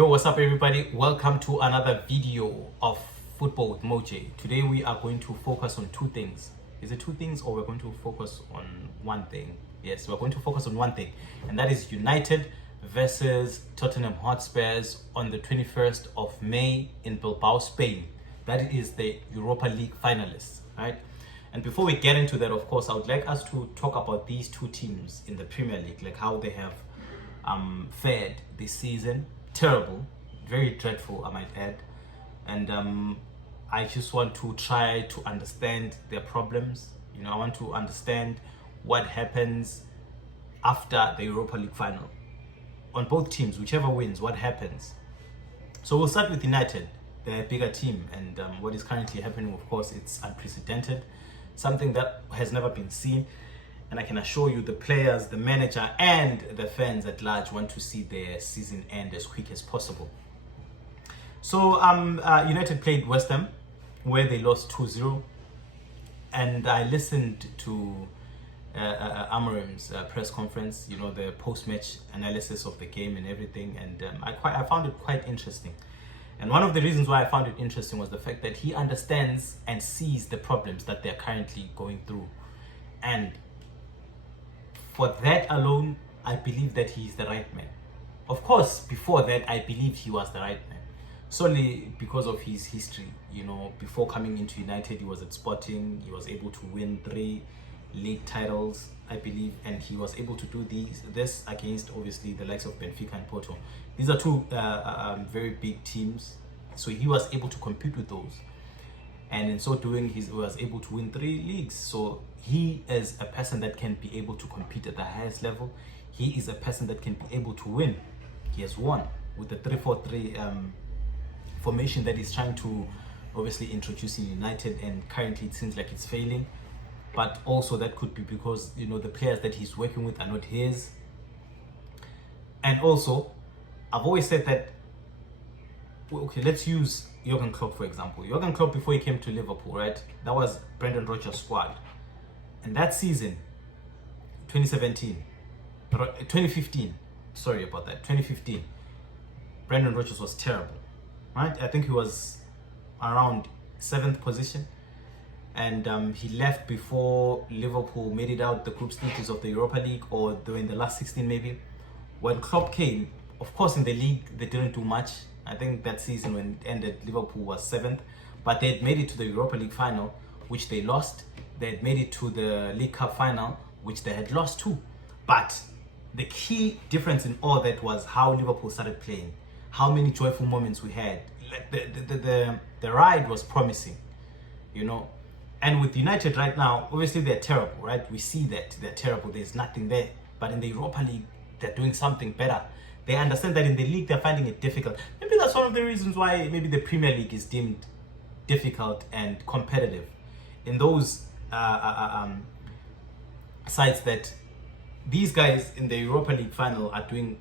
Yo, what's up everybody? Welcome to another video of Football with Moje. Today we are going to focus on two things. Is it two things or we're going to focus on one thing? Yes, we're going to focus on one thing, and that is United versus Tottenham Hotspurs on the 21st of May in Bilbao, Spain. That is the Europa League finalists, right? And before we get into that, of course, I would like us to talk about these two teams in the Premier League, like how they have fared this season. Terrible, very dreadful, I might add. And I just want to try to understand their problems. I want to understand what happens after the Europa League final. On both teams, whichever wins, what happens. So we'll start with United, the bigger team, and what is currently happening, of course, it's unprecedented. Something that has never been seen. And I can assure you the players, the manager, and the fans at large want to see their season end as quick as possible. So United played West Ham, where they lost 2-0. And I listened to Amorim's press conference, the post-match analysis of the game and everything. And I found it quite interesting. And one of the reasons why I found it interesting was the fact that he understands and sees the problems that they're currently going through. And for that alone, I believe that he is the right man. Of course, before that, I believe he was the right man. Solely because of his history. Before coming into United, he was at Sporting. He was able to win 3 league titles, I believe. And he was able to do this against, obviously, the likes of Benfica and Porto. These are two very big teams. So he was able to compete with those. And in so doing, he was able to win 3 leagues. So he is a person that can be able to compete at the highest level. He is a person that can be able to win. He has won with the 3-4-3 formation that he's trying to obviously introduce in United, and currently it seems like it's failing. But also that could be because the players that he's working with are not his. And also, I've always said that, okay, let's use Jurgen Klopp for example. Jurgen Klopp, before he came to Liverpool, right? That was Brendan Rodgers' squad. And that season, 2015, sorry about that, 2015, Brendan Rodgers was terrible, right? I think he was around 7th position. And he left before Liverpool made it out the group stages of the Europa League, or they were in the last 16 maybe. When Klopp came, of course in the league they didn't do much. I think that season when it ended, Liverpool was 7th, but they had made it to the Europa League final, which they lost. They had made it to the League Cup final, which they had lost too. But the key difference in all that was how Liverpool started playing, how many joyful moments we had. The ride was promising, And with United right now, obviously they're terrible, right? We see that they're terrible. There's nothing there. But in the Europa League, they're doing something better. They understand that in the league, they're finding it difficult. Maybe that's one of the reasons why maybe the Premier League is deemed difficult and competitive. In those sides that these guys in the Europa League final are doing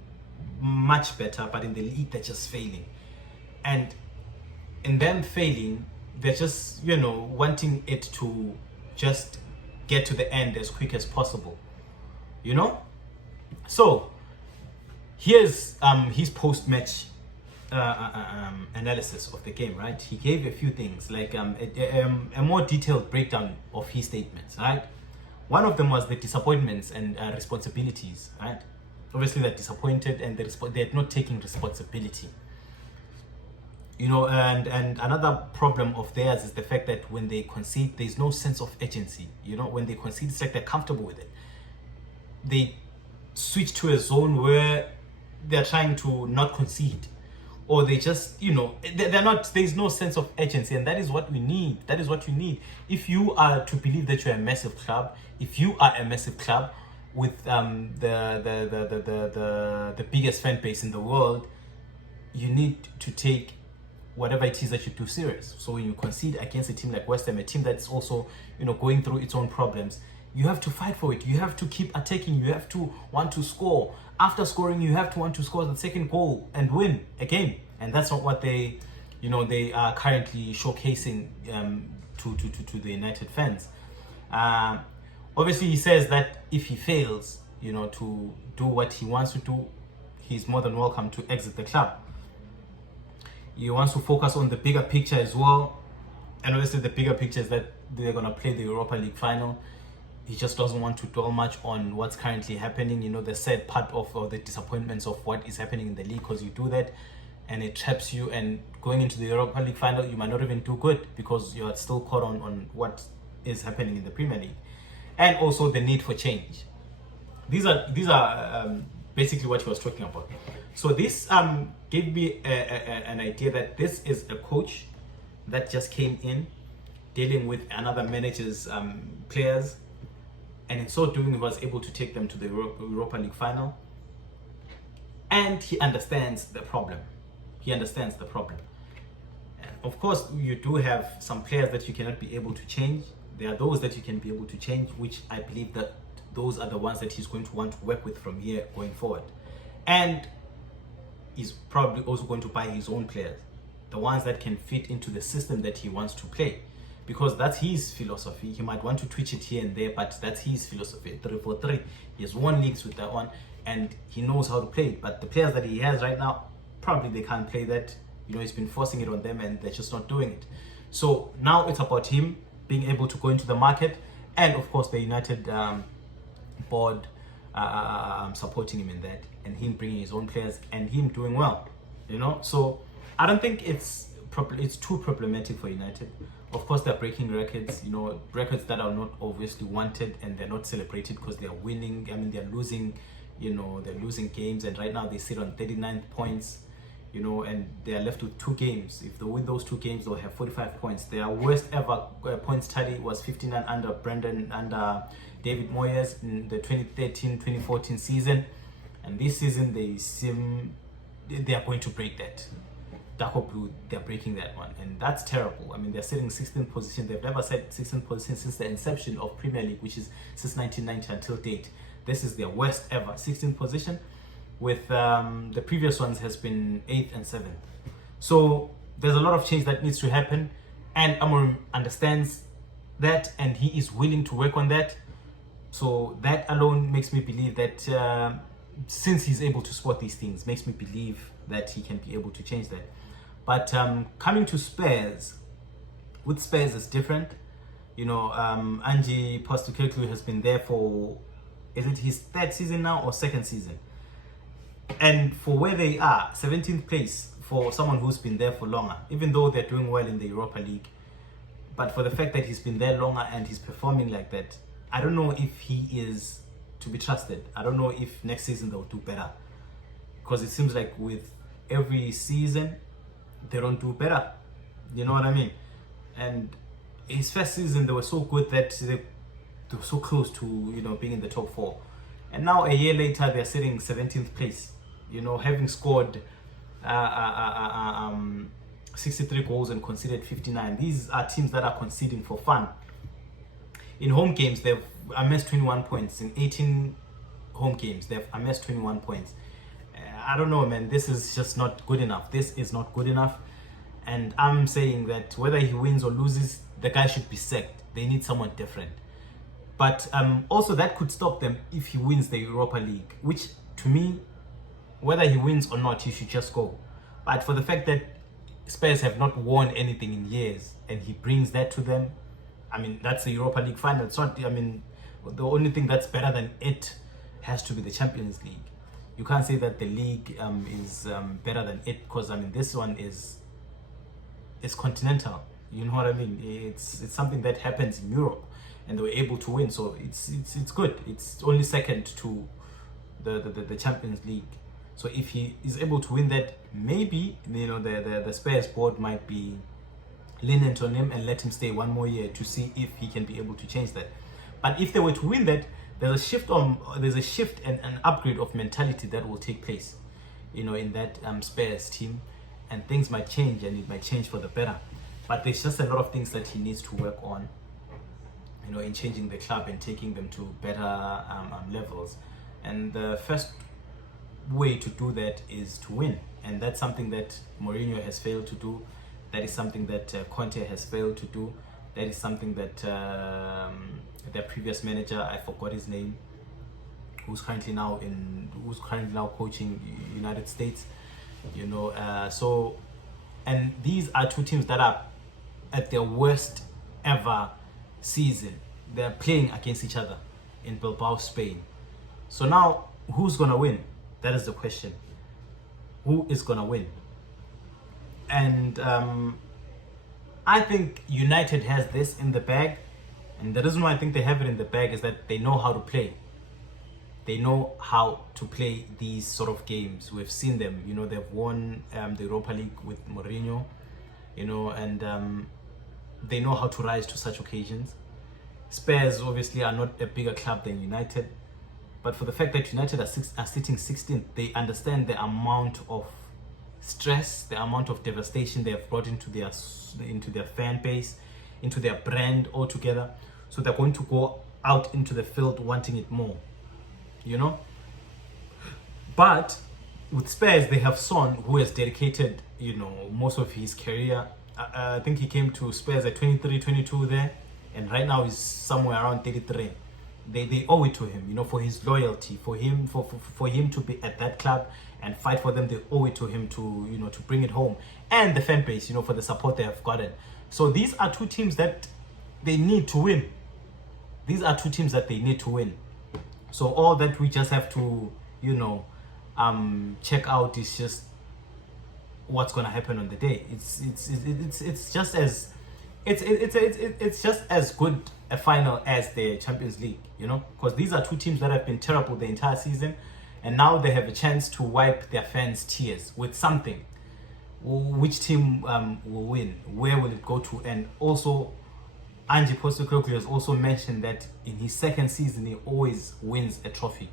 much better, but in the league, they're just failing. And in them failing, they're just, wanting it to just get to the end as quick as possible. So, here's his post-match analysis of the game, right? He gave a few things, like a more detailed breakdown of his statements, right? One of them was the disappointments and responsibilities, right? Obviously, they're disappointed and they're not taking responsibility. And another problem of theirs is the fact that when they concede, there's no sense of urgency. When they concede, it's like they're comfortable with it. They switch to a zone where they're trying to not concede, or they just, they're not, there's no sense of urgency, and that is what we need. That is what you need. If you are to believe that you're a massive club, if you are a massive club with the biggest fan base in the world, you need to take whatever it is that you do serious. So when you concede against a team like West Ham, a team that's also, going through its own problems, you have to fight for it. You have to keep attacking. You have to want to score. After scoring, you have to want to score the second goal and win a game. And that's not what they are currently showcasing to the United fans. Obviously, he says that if he fails, to do what he wants to do, he's more than welcome to exit the club. He wants to focus on the bigger picture as well. And obviously the bigger picture is that they're going to play the Europa League final. He just doesn't want to dwell much on what's currently happening, you know, the sad part of or the disappointments of what is happening in the league, because you do that and it traps you, and going into the Europa League final you might not even do good because you're still caught on what is happening in the Premier League. And also the need for change. These are basically what he was talking about. So this gave me an idea that this is a coach that just came in dealing with another manager's players, and in so doing he was able to take them to the Europa League final. And he understands the problem. He understands the problem. And of course, you do have some players that you cannot be able to change. There are those that you can be able to change, which I believe that those are the ones that he's going to want to work with from here going forward. And he's probably also going to buy his own players, the ones that can fit into the system that he wants to play, because that's his philosophy. He might want to twitch it here and there, but that's his philosophy. 3-4-3. He has won leagues with that one, and he knows how to play it. But the players that he has right now, probably they can't play that. You know, he's been forcing it on them, and they're just not doing it. So now it's about him being able to go into the market, and of course the United board supporting him in that, and him bringing his own players, and him doing well. You know, so I don't think it's too problematic for United. Of course, they're breaking records, you know, records that are not obviously wanted, and they're not celebrated because they're winning. I mean, they're losing, you know, they're losing games, and right now they sit on 39 points, you know, and they're left with 2 games. If they win those 2 games, they'll have 45 points. Their worst ever points tally was 59 under David Moyes in the 2013-2014 season, and this season they are going to break that. Darko Blue, they're breaking that one, and that's terrible. I mean, they're sitting 16th position. They've never set 16th position since the inception of Premier League, which is since 1990 until date. This is their worst ever 16th position, with the previous ones has been 8th and 7th. So there's a lot of change that needs to happen, and Amorim understands that, and he is willing to work on that. So that alone makes me believe that since he's able to spot these things, makes me believe that he can be able to change that. But coming to Spurs, with Spurs it's different. You know, Ange Postecoglou has been there for, is it his 3rd season now or 2nd season? And for where they are, 17th place for someone who's been there for longer, even though they're doing well in the Europa League. But for the fact that he's been there longer and he's performing like that, I don't know if he is to be trusted. I don't know if next season they'll do better, because it seems like with every season they don't do better. You know what I mean? And his first season they were so good that they were so close to, you know, being in the top 4, and now a year later they're sitting 17th place. You know, having scored 63 goals and conceded 59. These are teams that are conceding for fun. In home games, they've amassed 21 points. In 18 home games, they've amassed 21 points. I don't know, man. This is just not good enough. This is not good enough. And I'm saying that whether he wins or loses, the guy should be sacked. They need someone different. But also that could stop them if he wins the Europa League, which to me, whether he wins or not, he should just go. But for the fact that Spurs have not won anything in years, and he brings that to them, I mean, that's the Europa League final. It's not, I mean, the only thing that's better than it has to be the Champions League. You can't say that the league is better than it, because I mean, this one is continental. You know what I mean? It's something that happens in Europe, and they were able to win, so it's good. It's only second to the Champions League. So if he is able to win that, maybe, you know, the Spurs board might be lenient on him and let him stay one more year to see if he can be able to change that. But if they were to win that, there's a shift and an upgrade of mentality that will take place, you know, in that Spurs team, and things might change, and it might change for the better. But there's just a lot of things that he needs to work on, you know, in changing the club and taking them to better levels. And the first way to do that is to win, and that's something that Mourinho has failed to do. That is something that Conte has failed to do. That is something that their previous manager, I forgot his name, who's currently now coaching United States. You know, so And these are two teams that are at their worst ever season. They're playing against each other in Bilbao, Spain. So now, who's gonna win? That is the question. Who is gonna win? And I think United has this in the bag. And the reason why I think they have it in the bag is that they know how to play. They know how to play these sort of games. We've seen them. You know, they've won the Europa League with Mourinho. You know, and they know how to rise to such occasions. Spurs obviously are not a bigger club than United. But for the fact that United are sitting 16th, they understand the amount of stress, the amount of devastation they have brought into their fan base, into their brand altogether. So they're going to go out into the field wanting it more, you know. But with Spurs, they have Son, who has dedicated, you know, most of his career. I think he came to Spurs at 23, 22 there, and right now he's somewhere around 33. They owe it to him, you know, for his loyalty, for him to be at that club and fight for them. They owe it to him to, you know, to bring it home, and the fan base, you know, for the support they have gotten. So these are two teams that they need to win. These are two teams that they need to win. So all that we just have to, you know, check out is just what's gonna happen on the day. It's just as it's just as good a final as the Champions League, you know, because these are two teams that have been terrible the entire season, and now they have a chance to wipe their fans' tears with something. Which team will win? Where will it go to? And also, Ange Postecoglou has also mentioned that in his second season, he always wins a trophy.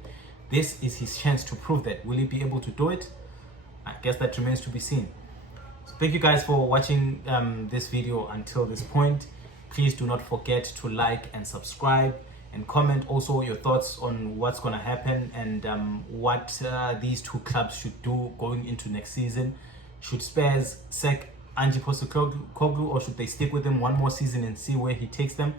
This is his chance to prove that. Will he be able to do it? I guess that remains to be seen. So thank you guys for watching this video until this point. Please do not forget to like and subscribe and comment also your thoughts on what's going to happen and what these two clubs should do going into next season. Should Spurs sack Ange Postecoglou, or should they stick with him one more season and see where he takes them?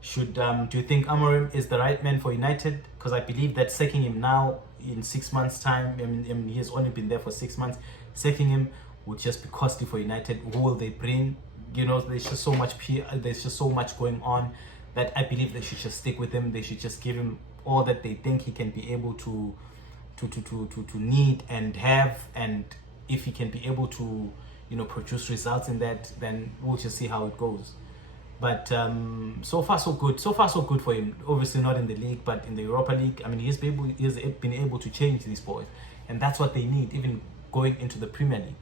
Should do you think Amorim is the right man for United? Because I believe that sacking him now in 6 months' time, I mean, he has only been there for 6 months. Sacking him would just be costly for United. Who will they bring? You know, there's just so much there's just so much going on that I believe they should just stick with him. They should just give him all that they think he can be able to need and have, and if he can be able to, you know, produce results in that, then we'll just see how it goes. But so far so good. So far so good for him. Obviously not in the league, but in the Europa League, I mean, he's been able to change these boys, and that's what they need. Even going into the Premier League,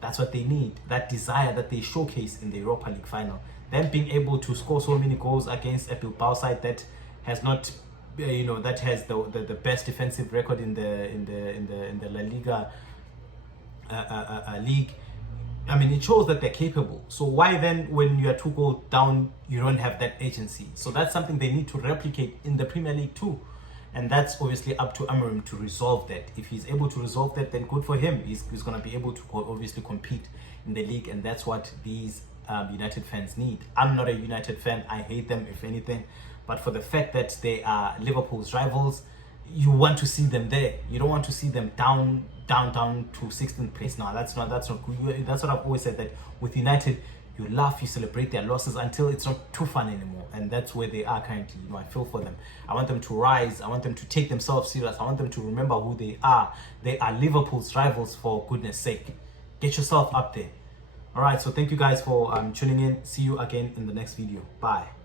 that's what they need. That desire that they showcase in the Europa League final. Them being able to score so many goals against a Bilbao side that has not, you know, that has the best defensive record in the La Liga league. I mean, it shows that they're capable. So why then, when you are 2 goals down, you don't have that agency? So that's something they need to replicate in the Premier League too. And that's obviously up to Amorim to resolve that. If he's able to resolve that, then good for him. He's going to be able to obviously compete in the league, and that's what these United fans need. I'm not a United fan. I hate them, if anything. But for the fact that they are Liverpool's rivals, you want to see them there. You don't want to see them down to 16th place. Now that's not good. That's what I've always said, that with United, you laugh, you celebrate their losses until it's not too fun anymore. And that's where they are currently. You know, I feel for them. I want them to rise. I want them to take themselves serious. I want them to remember who they are. They are Liverpool's rivals, for goodness sake. Get yourself up there. All right, so thank you guys for tuning in. See you again in the next video. Bye.